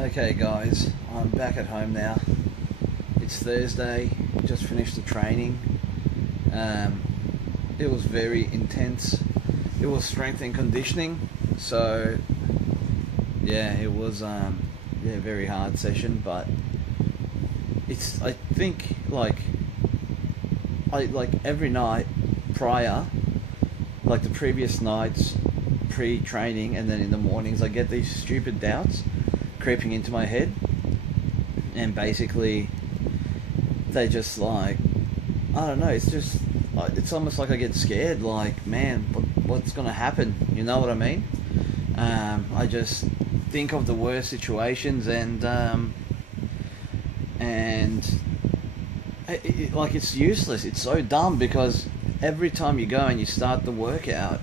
Okay guys, I'm back at home now. It's Thursday, just finished the training. It was very intense. It was strength and conditioning, so yeah, it was a very hard session, but I think like every night prior, like the previous nights pre-training, and then in the mornings I get these stupid doubts creeping into my head, and basically they just I don't know, it's almost like I get scared, like, man, what's gonna happen, you know what I mean? I just think of the worst situations, and it's useless. It's so dumb, because every time you go and you start the workout,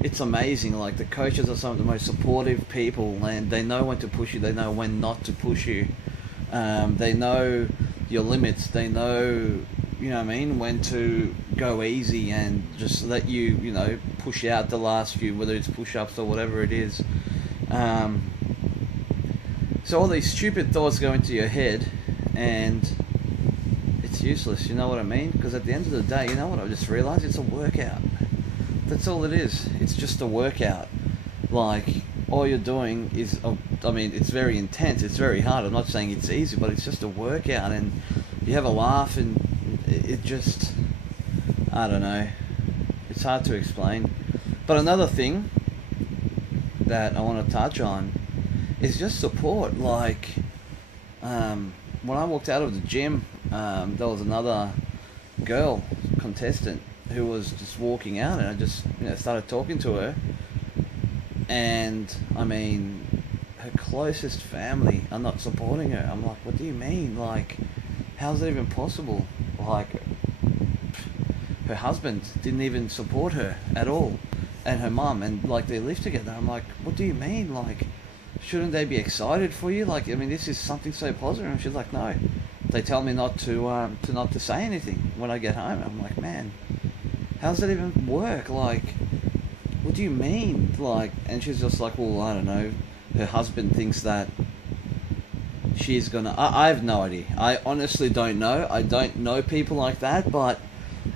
it's amazing. Like, the coaches are some of the most supportive people, and they know when to push you, they know when not to push you. They know your limits, they know, you know what I mean, when to go easy and just let you, push out the last few, whether it's push-ups or whatever it is. So all these stupid thoughts go into your head, and it's useless, you know what I mean? Because at the end of the day, you know what I just realized? It's a workout. That's all it is. It's just a workout. Like, all you're doing is, it's very intense, it's very hard. I'm not saying it's easy, but it's just a workout, and you have a laugh, and it just, I don't know. It's hard to explain. But another thing that I want to touch on is just support. Like, when I walked out of the gym, there was another girl, contestant, who was just walking out, and I just started talking to her, and her closest family are not supporting her. I'm like, what do you mean? Like, how's that even possible? Like, her husband didn't even support her at all, and her mum, and like, they live together. I'm like, what do you mean? Like, shouldn't they be excited for you? Like, this is something so positive. And she's like, no, they tell me not to say anything when I get home. I'm like, man, how does that even work? Like, what do you mean? Like, and she's just like, well, I don't know. Her husband thinks that she's gonna... I have no idea. I honestly don't know. I don't know people like that, but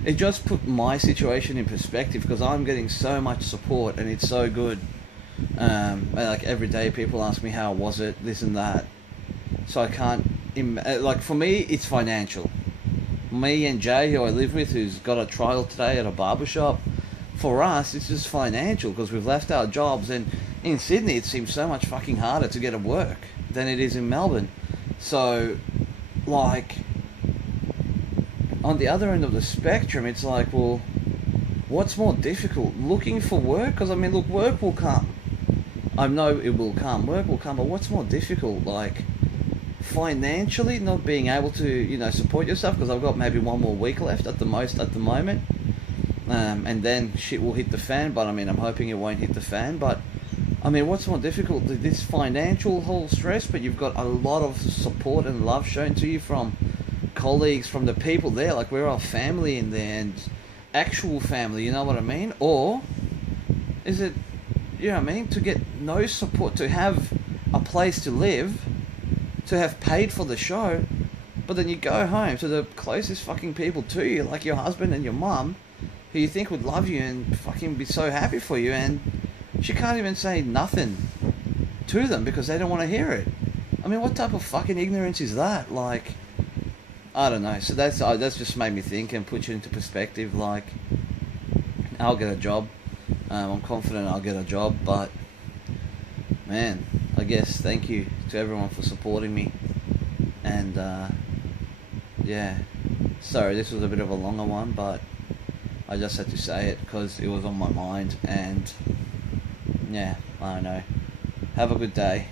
it just put my situation in perspective, because I'm getting so much support, and it's so good. And like, every day people ask me, how was it, this and that. So I can't... like, for me, it's financial. Me and Jay, who I live with, who's got a trial today at a barbershop, for us, it's just financial, because we've left our jobs, and in Sydney, it seems so much fucking harder to get a work than it is in Melbourne. So, like, on the other end of the spectrum, it's like, well, what's more difficult? Looking for work? Because, look, work will come. I know it will come. Work will come, but what's more difficult? Like, financially not being able to, support yourself, because I've got maybe one more week left at the most at the moment. And then shit will hit the fan, but I'm hoping it won't hit the fan. But what's more difficult? This financial whole stress, but you've got a lot of support and love shown to you from colleagues, from the people there. Like, we're all family in there, and actual family, you know what I mean? Or is it, to get no support, to have a place to live, to have paid for the show, but then you go home to the closest fucking people to you, like your husband and your mum, who you think would love you and fucking be so happy for you, and she can't even say nothing to them because they don't want to hear it. What type of fucking ignorance is that? Like, I don't know. So that's just made me think and put you into perspective. Like, I'll get a job. I'm confident I'll get a job, but man, I guess thank you to everyone for supporting me. And yeah, sorry, this was a bit of a longer one, but I just had to say it because it was on my mind. And yeah, I don't know. Have a good day.